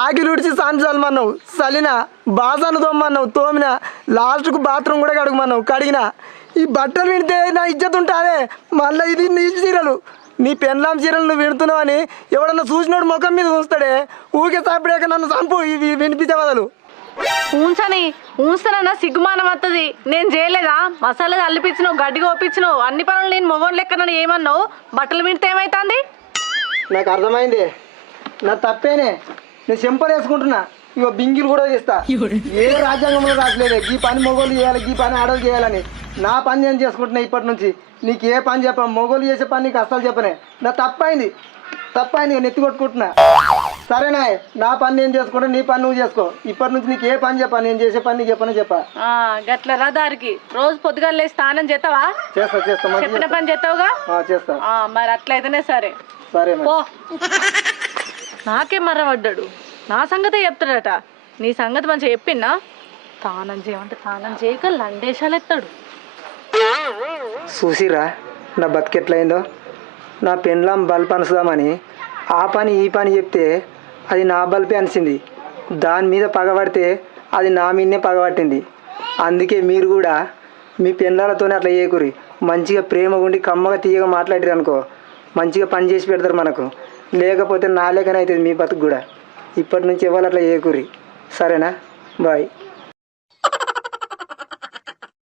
ఆకిలు ఉడిచి సాని చల్లమన్నావు చలినా బాసాను తోమన్నావు తోమినా లాస్ట్కు బాత్రూమ్ కూడా కడుగుమన్నావు కడిగినా ఈ బట్టలు విడితే నా ఇజ్జత్ ఉంటాదే మళ్ళీ ఇది నీ చీరలు నీ పెన్లాం చీరలు నువ్వు విడుతున్నావు అని ఎవడన్నా చూసినోడు ముఖం మీద ఉంచుతాడే ఊకే సాపిడాక నన్ను చంపు ఇవి వినిపించే బదులు ఉంచని ఉంచనన్నా సిగ్గుమానం వస్తుంది. నేను చేయలేదా? మసాలా అల్లిపించినావు, గడ్డిగా ఒప్పించినావు, అన్ని పనులు నేను మొగోని లెక్కనని ఏమన్నావు? బట్టలు విడితే ఏమైతుంది? నాకు అర్థమైంది, నా తప్పేనే. నేను చెంపలు వేసుకుంటున్నా. ఇగో బింగిలు కూడా చేస్తా. ఏ రాజ్యాంగంలో రాట్లేదు ఈ పని మొగోళ్ళు చేయాలి, ఈ పని ఆడలు చేయాలని. నా పని నేను చేసుకుంటున్నా ఇప్పటి నుంచి. నీకు ఏ పని చెప్పను, మొగోళ్ళు చేసే పని నీకు అస్సలు చెప్పనే. నా తప్పైంది నెత్తి కొట్టుకుంటున్నా. సరేనా, నా పని నేను చేసుకుంటా, నీ పని నువ్వు చేసుకో. ఇప్పటి నుంచి నీకు ఏ పని చెప్పా, నేను చేసే పని నీకు చెప్పనే చెప్పా. గట్ల దారికి రోజు పొద్దుగాల లేచి స్నానం చేస్తావా? చేస్తా చెప్పిన పని చేస్తావుగా? చేస్తా. మరి అట్లయితేనే సరే. పో. నాకే మర్రపడ్డాడు, నా సంగతే చెప్తాడట. నీ సంగతి మంచిగా చెప్పిందా? తానం చేయమంటే తానం చేయక లండేశాలు ఎత్తాడు. చూసిరా నా బతికెట్లయిందో. నా పెన్లాం బల్బ్ అనుసుదామని ఆ పని ఈ పని చెప్తే అది నా బల్బే అనిసింది. దాని మీద పగబడితే అది నా మీదనే పగబట్టింది. అందుకే మీరు కూడా మీ పెన్లాలతోనే అట్లా చేయకూరి. మంచిగా ప్రేమ ఉండి కమ్మగా తీయగా మాట్లాడారు అనుకో, మంచిగా పని చేసి పెడతారు మనకు. లేకపోతే నా లేకనే అవుతుంది మీ బతుకు కూడా. ఇప్పటి నుంచి ఎవరు అట్లా చేయకూరి. సరేనా, బాయ్.